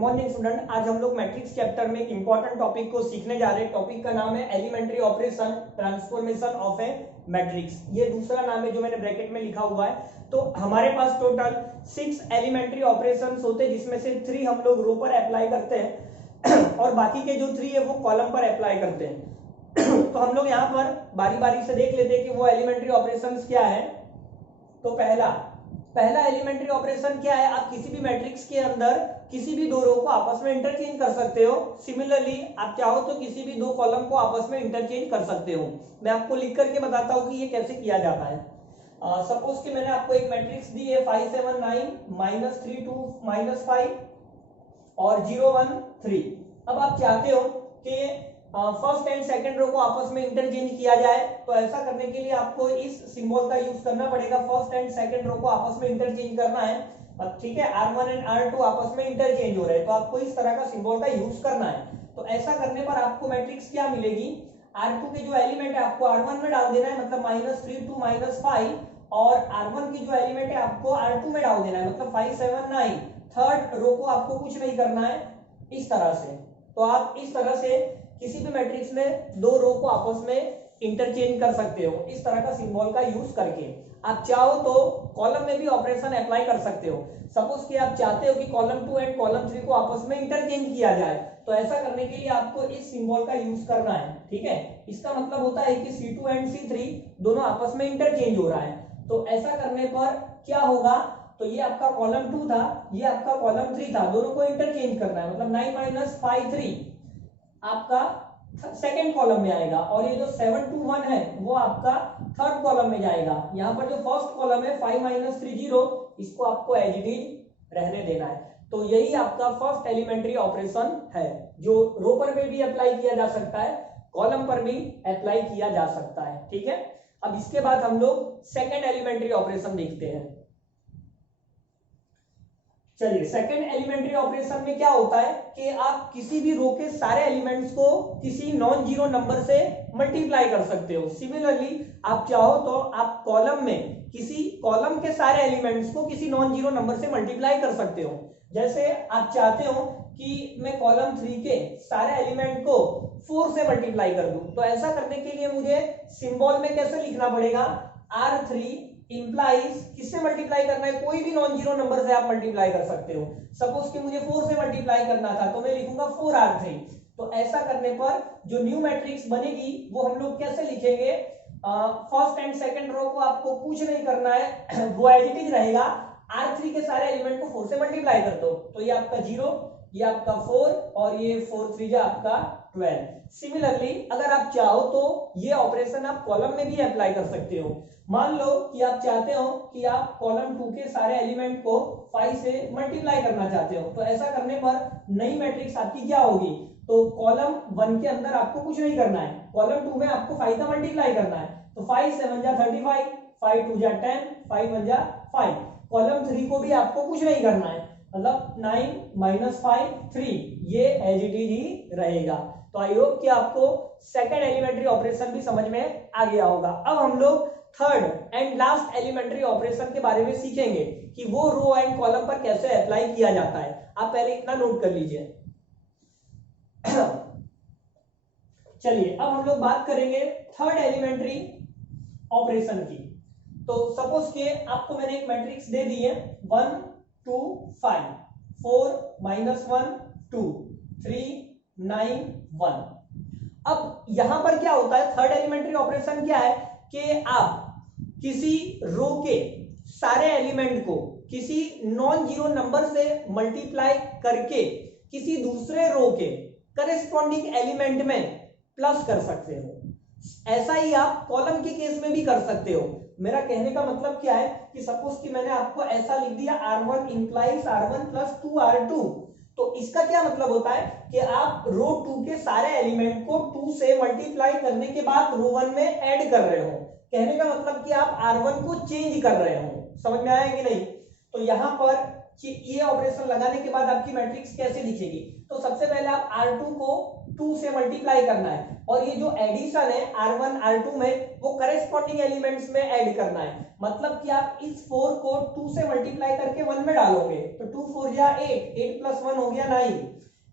Morning student. आज हम लोग मैट्रिक्स चैप्टर में एक इंपॉर्टेंट टॉपिक को सीखने जा रहे हैं। टॉपिक का नाम है elementary operation transformation of a matrix. ये दूसरा नाम है जो मैंने ब्रैकेट में लिखा हुआ है। तो हमारे पास टोटल 6 एलिमेंट्री ऑपरेशंस होते हैं, जिसमें से 3 हम लोग रो पर अप्लाई करते हैं और बाकी के जो 3 है वो कॉलम पर अप्लाई करते हैं। तो हम लोग यहाँ पर बारी बारी से देख लेते हैं कि वो एलिमेंट्री ऑपरेशंस क्या है। तो पहला एलिमेंट्री ऑपरेशन क्या है, आप किसी भी मैट्रिक्स के अंदर किसी भी दो रो को आपस में इंटरचेंज कर सकते हो। सिमिलरली आप चाहो तो किसी भी दो कॉलम को आपस में इंटरचेंज कर सकते हो। मैं आपको लिख करके बताता हूं कि ये कैसे किया जाता है। सपोज कि मैंने आपको एक मैट्रिक्स दी है 5 7 9 -3 2 -5 और 0 1 3। अब आप चाहते हो कि फर्स्ट एंड सेकंड रो को आपस में इंटरचेंज किया जाए। तो ऐसा करने के लिए आपको इस सिंबल का यूज करना पड़ेगा। फर्स्ट एंड सेकंड रो को आपस में इंटरचेंज करना है, ठीक है। R1 एंड R2 आपस में इंटरचेंज हो रहे हैं, तो आपको इस तरह का सिंबल का यूज करना है। तो ऐसा करने पर आपको मैट्रिक्स क्या मिलेगी, R2 के जो एलिमेंट है आपको R1 में डाल देना है, मतलब -3 2 -5, और R1 की जो एलिमेंट है आपको R2 में डाल देना है, मतलब 5 7 9। थर्ड रो को आपको कुछ नहीं करना है, इस तरह से। तो आप इस तरह से किसी भी मैट्रिक्स में दो रो को आपस में इंटरचेंज कर सकते हो, इस तरह का सिंबल का यूज करके। आप चाहो तो कॉलम में भी ऑपरेशन अप्लाई कर सकते हो। सपोज कि आप चाहते हो कि कॉलम 2 एंड कॉलम 3 को आपस में इंटरचेंज किया जाए, तो ऐसा करने के लिए आपको इस सिंबल का यूज करना है, ठीक है। इसका मतलब होता है कि C2 एंड C3 दोनों आपस में इंटरचेंज हो रहा है। तो ऐसा करने पर क्या होगा, तो ये आपका कॉलम 2 था, ये आपका कॉलम 3 था, दोनों को इंटरचेंज करना है, मतलब 9 - 5 3 आपका सेकंड कॉलम में आएगा, और ये जो 7 2 1 है वो आपका थर्ड कॉलम में जाएगा। यहाँ पर जो फर्स्ट कॉलम है 5 - 3 0, इसको आपको एज इट इज रहने देना है। तो यही आपका फर्स्ट एलिमेंट्री ऑपरेशन है, जो रो पर भी अप्लाई किया जा सकता है, कॉलम पर भी अप्लाई किया जा सकता है, ठीक है। अब इसके बाद हम लोग सेकंड एलिमेंट्री ऑपरेशन देखते हैं। चलिए, सेकंड एलिमेंट्री ऑपरेशन में क्या होता है कि आप किसी भी रो के सारे एलिमेंट्स को किसी नॉन जीरो नंबर से मल्टीप्लाई कर सकते हो। सिमिलरली आप चाहो तो आप कॉलम में किसी कॉलम के सारे एलिमेंट्स को किसी नॉन जीरो नंबर से मल्टीप्लाई कर सकते हो। जैसे आप चाहते हो कि मैं कॉलम 3 के सारे एलिमेंट को 4 से मल्टीप्लाई कर दूं, तो ऐसा करने के लिए मुझे सिंबल में कैसे लिखना पड़ेगा, R3 इंप्लाइज किससे मल्टीप्लाई करना है, कोई भी नॉन जीरो नंबर से आप मल्टीप्लाई कर सकते हो। सपोज कि मुझे 4 से मल्टीप्लाई करना था, तो मैं लिखूंगा 4R3। तो ऐसा करने पर जो न्यू मैट्रिक्स बनेगी वो हम लोग कैसे लिखेंगे, फर्स्ट एंड सेकंड रो को आपको कुछ नहीं करना है, वो एज इट इज रहेगा। R3 के सारे एलिमेंट को 4 से मल्टीप्लाई कर दो, तो ये आपका 0, ये आपका 4, और ये 4 3 आपका 12। सिमिलरली अगर आप चाहो तो ये ऑपरेशन आप कॉलम में भी अप्लाई कर सकते हो। मान लो कि आप चाहते हो कि आप कॉलम 2 के सारे एलिमेंट को 5 से मल्टीप्लाई करना चाहते हो, तो ऐसा करने पर नई मैट्रिक्स आपकी क्या होगी, तो कॉलम 1 के अंदर आपको कुछ नहीं करना है, कॉलम 2 में आपको 5 का मल्टीप्लाई करना है। तो 5 7 जा 35, 5 2 जा 10, 5 1 जा 5। कॉलम 3 को भी आपको कुछ नहीं करना है, मतलब 9 - 5 3, ये एज इट इज ही रहेगा। तो आई होप कि आपको सेकंड एलिमेंट्री ऑपरेशन भी समझ में आ गया होगा। अब हम लोग third and last elementary operation के बारे में सीखेंगे कि वो रो एंड कॉलम पर कैसे अप्लाई किया जाता है। आप पहले इतना नोट कर लीजिए। चलिए, अब हम लोग बात करेंगे थर्ड एलिमेंट्री ऑपरेशन की। तो सपोज के आपको मैंने एक मैट्रिक्स दे दी है 1 2 5 4 -1 2 3 9 1। अब यहां पर क्या होता है, थर्ड एलिमेंट्री ऑपरेशन क्या है कि आप किसी रो के सारे एलिमेंट को किसी नॉन जीरो नंबर से मल्टीप्लाई करके किसी दूसरे रो के करेस्पॉन्डिंग एलिमेंट में प्लस कर सकते हो। ऐसा ही आप कॉलम के केस में भी कर सकते हो। मेरा कहने का मतलब क्या है कि सपोज कि मैंने आपको ऐसा लिख दिया R1 इंप्लाइज R1 + 2R2, तो इसका क्या मतलब होता है कि आप रो 2 के सारे एलिमेंट को 2 से मल्टीप्लाई करने के बाद रो 1 में ऐड कर रहे हो। कहने का मतलब कि आप R1 को चेंज कर रहे हो। समझ में आया कि नहीं। तो यहां पर कि ये ऑपरेशन लगाने के बाद आपकी मैट्रिक्स कैसे दिखेगी, तो सबसे पहले आप R2 को 2 से मल्टीप्लाई करना है, और ये जो एडिशन है R1 R2 में वो करेस्पॉन्डिंग एलिमेंट्स में ऐड करना है। मतलब कि आप इस 4 को 2 से मल्टीप्लाई करके 1 में डालोगे तो 2 4 जा 8, 8 प्लस 1 हो गया 9।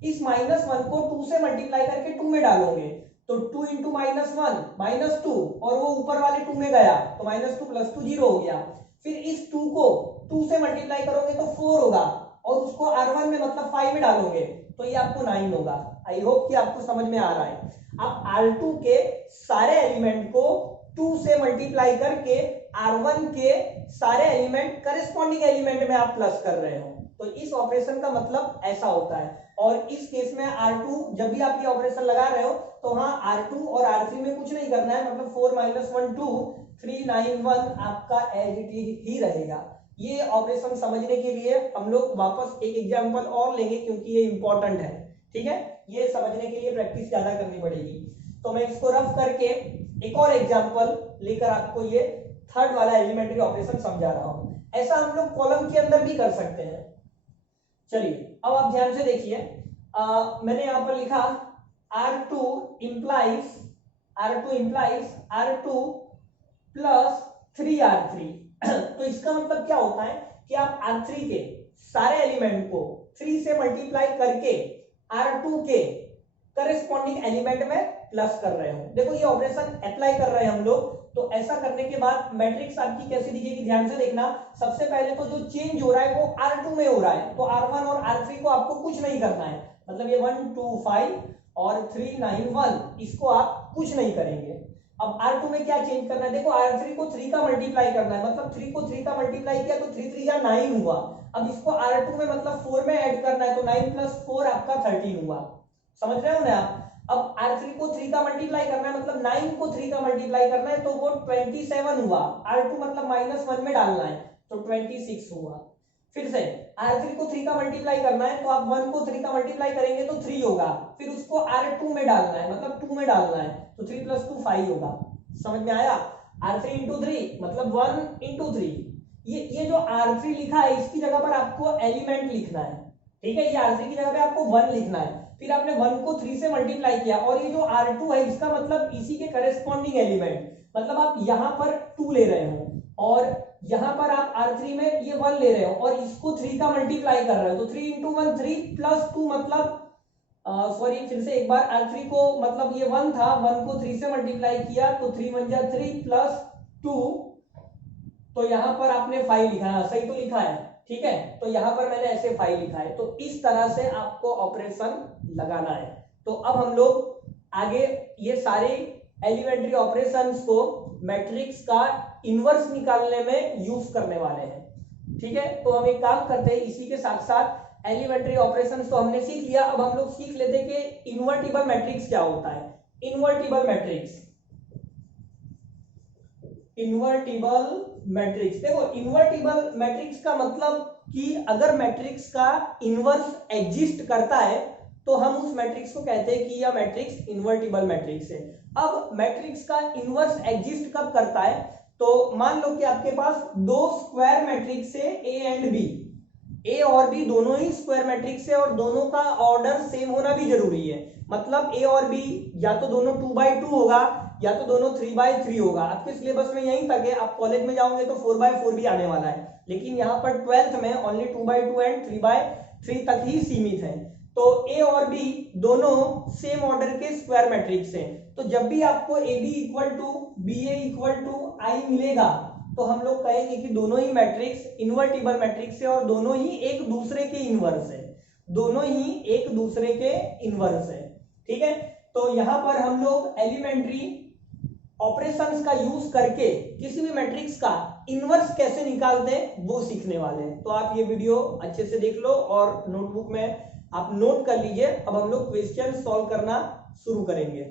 इस -1 को 2 से मल्टीप्लाई करके 2 में डालोगे तो 2 इंटू -1 -2, और वो ऊपर वाले 2 में गया तो -2 + 2 0 हो गया। फिर इस 2 को 2 से मल्टीप्लाई करोगे तो 4 होगा, और उसको R1 में मतलब 5 में डालोगे तो ये आपको 9 होगा। आई होप कि आपको समझ में आ रहा है। अब R2 के सारे एलिमेंट को 2 से मल्टीप्लाई करके R1 के सारे एलिमेंट करेस्पॉन्डिंग एलिमेंट में आप प्लस कर रहे हो, तो इस ऑपरेशन का मतलब ऐसा होता है। और इस केस में R2 जब भी आप ये ऑपरेशन लगा रहे हो तो वहां R2 और R3 में कुछ नहीं करना है, मतलब 4 - 1 2 3 9 1 आपका एज इट इज ही रहेगा। ये ऑपरेशन समझने के लिए हम लोग वापस एक एग्जांपल और लेंगे क्योंकि ये इंपॉर्टेंट है, ठीक है। ये समझने के लिए प्रैक्टिस ज्यादा करनी पड़ेगी। तो मैं इसको रफ करके एक और एग्जांपल लेकर आपको ये थर्ड वाला एलिमेंट्री ऑपरेशन समझा रहा हूं। ऐसा हम लोग कॉलम के अंदर भी कर सकते हैं। चलिए अब आप ध्यान से देखिए, मैंने यहां पर लिखा R2 implies R2 plus 3R3 तो इसका मतलब क्या होता है कि आप R3 के सारे एलिमेंट को 3 से मल्टीप्लाई करके R2 के करेस्पॉन्डिंग एलिमेंट में प्लस कर रहे हो। देखो ये ऑपरेशन अप्लाई कर रहे हैं हम लोग। तो ऐसा करने के बाद मैट्रिक्स आपकी कैसी दिखेगी, ध्यान से देखना। सबसे पहले तो जो चेंज हो रहा है वो R2 में हो रहा है, तो R1 और R3 को आपको कुछ नहीं करना है, मतलब ये 1 2 5 और 3 9 1 इसको आप कुछ नहीं करेंगे। अब R2 में क्या चेंज करना है, देखो R3 को 3 का मल्टीप्लाई करना है, मतलब 3 को 3 का मल्टीप्लाई किया तो 3 3 जा 9 हुआ। अब इसको R2 में मतलब 4 में ऐड करना है तो 9 + 4 आपका 13 हुआ। समझ रहे हो ना आप। अब R3 को 3 का मल्टीप्लाई करना है, मतलब 9 को 3 का मल्टीप्लाई करना है तो वो 27 हुआ। R2 मतलब -1 में डालना है तो 26 हुआ। फिर से R3 को 3 का मल्टीप्लाई करना है तो आप 1 को 3 का मल्टीप्लाई करेंगे तो 3 होगा। फिर उसको R2 में डालना है, मतलब 2 में डालना है तो 3 + 2 5 होगा। समझ में आया। R3 × 3 मतलब 1 × 3। ये जो R3 लिखा है इसकी जगह पर आपको एलिमेंट लिखना है, ठीक है। ये R3 की जगह पे आपको 1 लिखना है। फिर आपने 1 को 3 से मल्टीप्लाई किया, और ये जो R2 है इसका मतलब इसी के करेस्पॉन्डिंग एलिमेंट, मतलब आप यहां पर 2 ले रहे हो और यहां पर आप R3 में ये 1 ले रहे हो और इसको 3 का मल्टीप्लाई कर रहे हो, तो 3 × 1 3 + 2 मतलब सॉरी फिर से एक बार, R3 को मतलब ये 1 था, 1 को 3 से मल्टीप्लाई किया तो 3 1 जा 3 + 2, तो यहां पर आपने 5 लिखा है, सही तो लिखा है, ठीक है। तो यहां पर मैंने ऐसे 5 लिखा है। तो इस तरह से आपको ऑपरेशन लगाना है। तो अब हम लोग आगे ये सारे एलिमेंट्री ऑपरेशंस को मैट्रिक्स का इनवर्स निकालने में यूज करने वाले हैं, ठीक है। तो हम एक काम करते हैं, इसी के साथ साथ एलिमेंट्री ऑपरेशंस तो हमने सीख लिया, अब हम लोग सीख लेते हैं कि इन्वर्टिबल मैट्रिक्स क्या होता है। इन्वर्टिबल मैट्रिक्स देखो, इन्वर्टिबल मैट्रिक्स का मतलब कि अगर मैट्रिक्स का इनवर्स एग्जिस्ट करता है तो हम उस मैट्रिक्स को कहते हैं कि यह मैट्रिक्स इन्वर्टिबल मैट्रिक्स है। अब मैट्रिक्स का इनवर्स एग्जिस्ट कब करता है, तो मान लो कि आपके पास दो स्क्वायर मैट्रिक्स है ए एंड बी, ए और बी दोनों ही स्क्वायर मैट्रिक्स है और दोनों का ऑर्डर सेम होना भी जरूरी है। मतलब ए और बी या तो दोनों 2/2 होगा या तो दोनों 3/3 होगा। आपके सिलेबस में यहीं तक है, आप कॉलेज में जाओगे तो 4/4 भी आने वाला है, लेकिन यहाँ पर 12th में ओनली 2/2 एंड 3/3 तक ही सीमित है। तो ए और बी दोनों सेम ऑर्डर के स्क्वायर मैट्रिक्स हैं। तो जब भी आपको A B equal to B A equal to I मिलेगा तो हम लोग कहेंगे कि दोनों ही मैट्रिक्स इन्वर्टिबल मैट्रिक्स है और दोनों ही एक दूसरे के इनवर्स है, दोनों ही एक दूसरे के इनवर्स है, ठीक है। तो यहां पर हम लोग एलिमेंट्री ऑपरेशंस का यूज करके किसी भी मैट्रिक्स का इनवर्स कैसे निकालते हैं वो सीखने वाले हैं। तो आप ये वीडियो अच्छे से देख लो और नोटबुक में आप नोट कर लीजिए। अब हम लोग क्वेश्चन सॉल्व करना शुरू करेंगे।